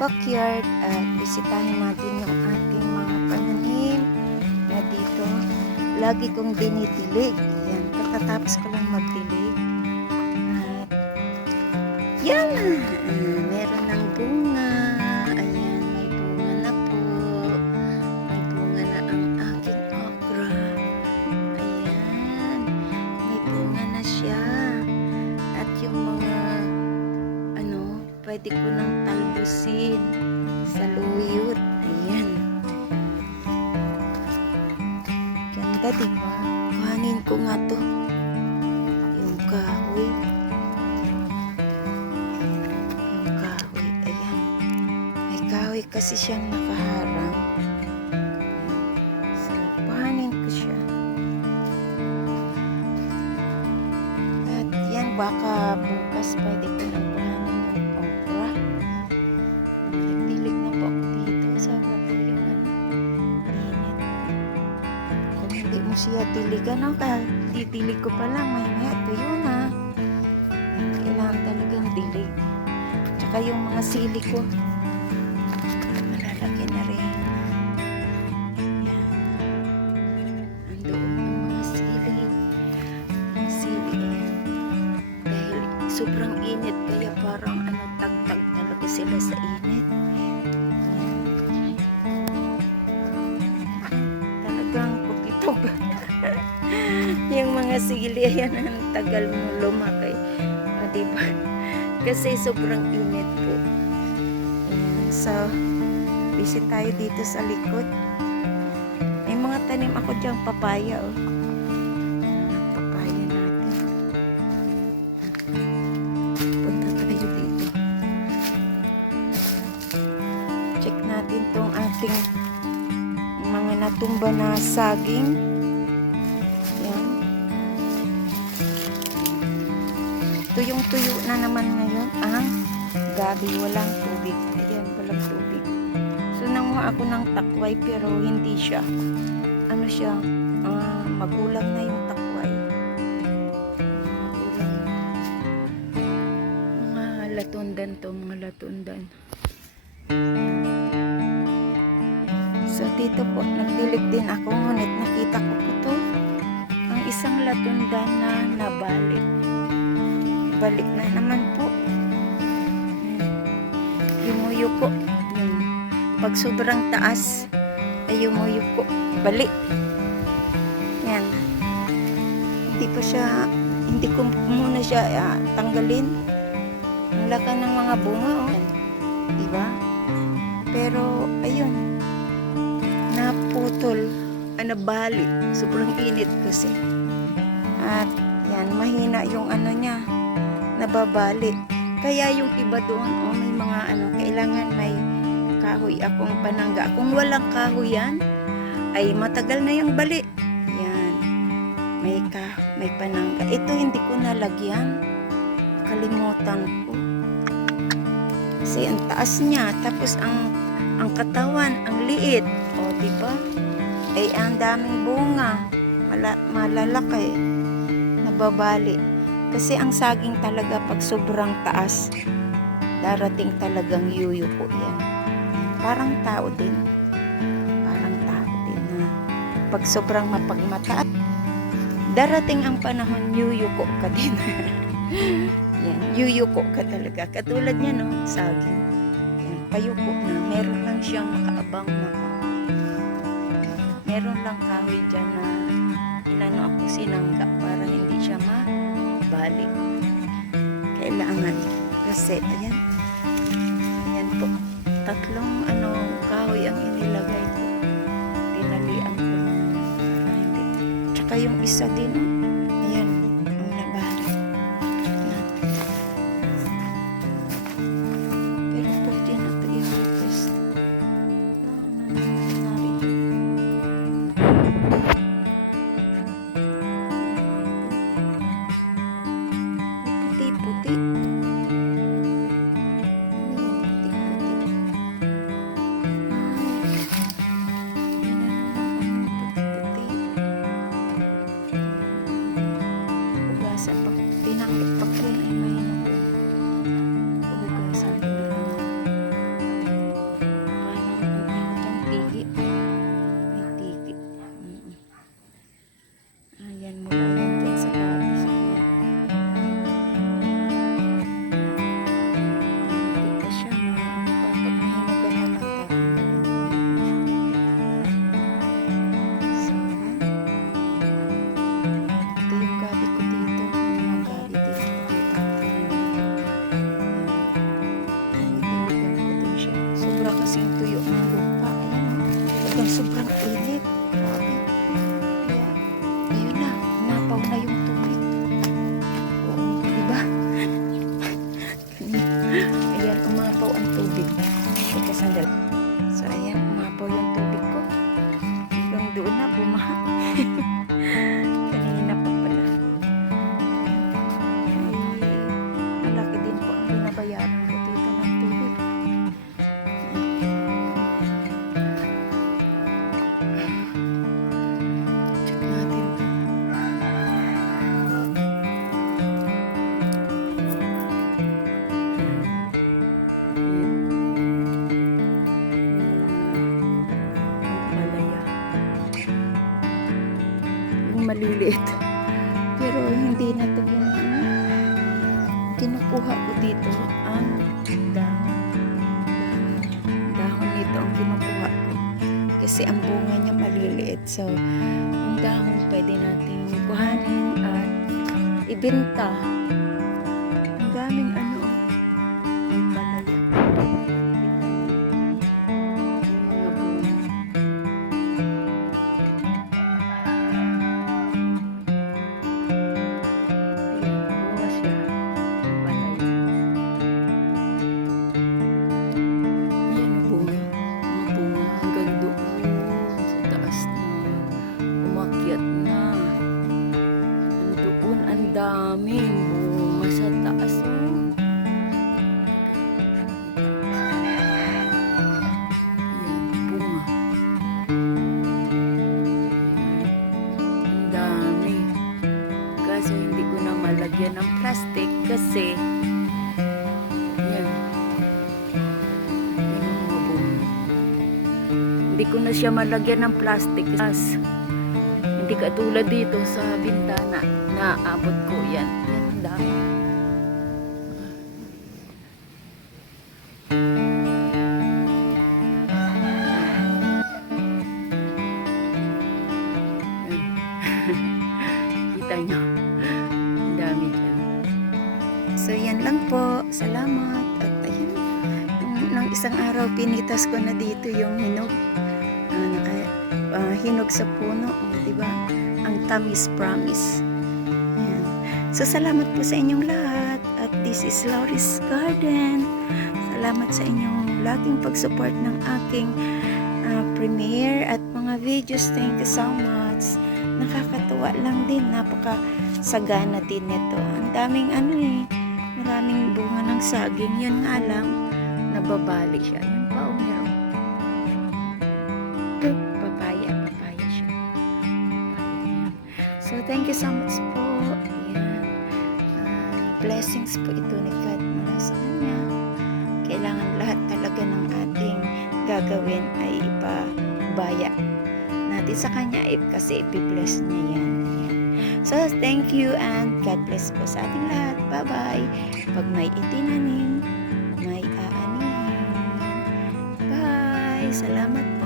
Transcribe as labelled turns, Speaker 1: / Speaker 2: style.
Speaker 1: backyard at bisitahin natin yung ating mga pananim na dito. Lagi kong dinidilig. Yan, katatapos ko lang magdilig. At yan! Ko nga to. Yung kahoy. Yung kahoy. Ayan. May kahoy kasi siyang nakaharang. So, kuhanin ko siya. At yan, baka bukas pwede ko nang diligan, no? Kaya didilig ko pa lang, may maya tuyo na. Kailangan talagang dilig. Tsaka yung mga sili ko, malalaki na rin. Dahil sobrang init, kaya parang ano, tagtag talaga sila sa init. Mga sili, ayan, ang tagal mo lumaki. O, diba? Kasi sobrang init po. Ayan. So, visit tayo dito sa likod. May mga tanim ako diyang papaya, oh. Papaya natin. Punta tayo dito. Check natin tong ating mga natumba na saging. Tuyong-tuyo na naman ngayon ang gabi. Walang tubig. Ayan, walang tubig. So, nanguha ako ng takway pero hindi siya. Ano siya? ah, magulang na yung takway. Magulang. Mga latundan to, mga latundan. So dito po, nagdilig din ako ngunit nakita ko po to ang isang latundan na nabalik. Balik na naman po. Yumuyo po. Pag sobrang taas, ay yumuyo po. Balik. Yan. Hindi pa siya, hindi ko muna siya ah, tanggalin. Ang laka ng mga bunga, oh. Diba? Pero, ayun, naputol, ah, nabali. Sobrang init kasi. At, yan, mahina yung ano niya, nababali. Kaya yung iba doon, oh, may mga ano, kailangan may kahoy akong panangga. Kung walang kahoy yan, ay matagal na yung bali. Yan. May ka, may panangga. Ito hindi ko nalagyan. Kalimutan ko. Kasi ang taas niya, tapos ang ang katawan, ang liit. O, di ba? Ay, ang daming bunga. Mala, malalaki. Nababali. Kasi ang saging talaga pag sobrang taas, darating talagang yuyuko yan. Parang tao din. Parang tao din na pag sobrang mapagmataat, darating ang panahon, yuyuko ka din. yan, yuyuko ka talaga. Katulad niya, no, saging. Yan, payuko na. Meron lang siyang makaabang na. Meron lang kahoy dyan na inano ako sinangga para Kailangan. Kasi, ayan. Ayan po. Tatlong ano, kahoy ang inilagay ko. Tinalian ko. Tsaka yung isa din, oh. Yung maliliit. Pero hindi na to yung ano, kinukuha ko dito ang dahon. Dahon nito ang kinukuha ko. Kasi ang bunga niya maliliit. So, yung dahon pwede nating kuhanin at ibenta. Ang daming daming bunga sa taas. Oh. Kaso hindi ko na ng plastic kasi yan. Hindi ko na siya malagyan ng plastic. As, hindi katulad dito sa bintana na abot ko yan. Ang dami. Kita nyo. Ang dami dyan. So, yan lang po. Salamat. At ayun, nang isang araw, pinitas ko na dito yung hinog. Naka- ah, hinog sa puno. Diba? Ang tamis promise. So, salamat po sa inyong lahat. At this is Laurie's Garden. Salamat sa inyong laging pag-support ng aking ah, premiere at mga videos. Thank you so much. Nakakatuwa lang din. Napaka sagana din nito. Ang daming ano eh. Maraming bunga ng saging. Yun nga lang, nababali siya. Yun pa, oh, meron. Papaya, papaya siya. Papaya. So, thank you so much po. Blessings po ito ni God mula sa Kanya. Kailangan lahat talaga ng ating gagawin ay ipabaya natin sa Kanya if kasi ipibless niya yan. So, thank you and God bless po sa ating lahat. Bye-bye. Pag may itinanim, may aanihin. Bye! Salamat.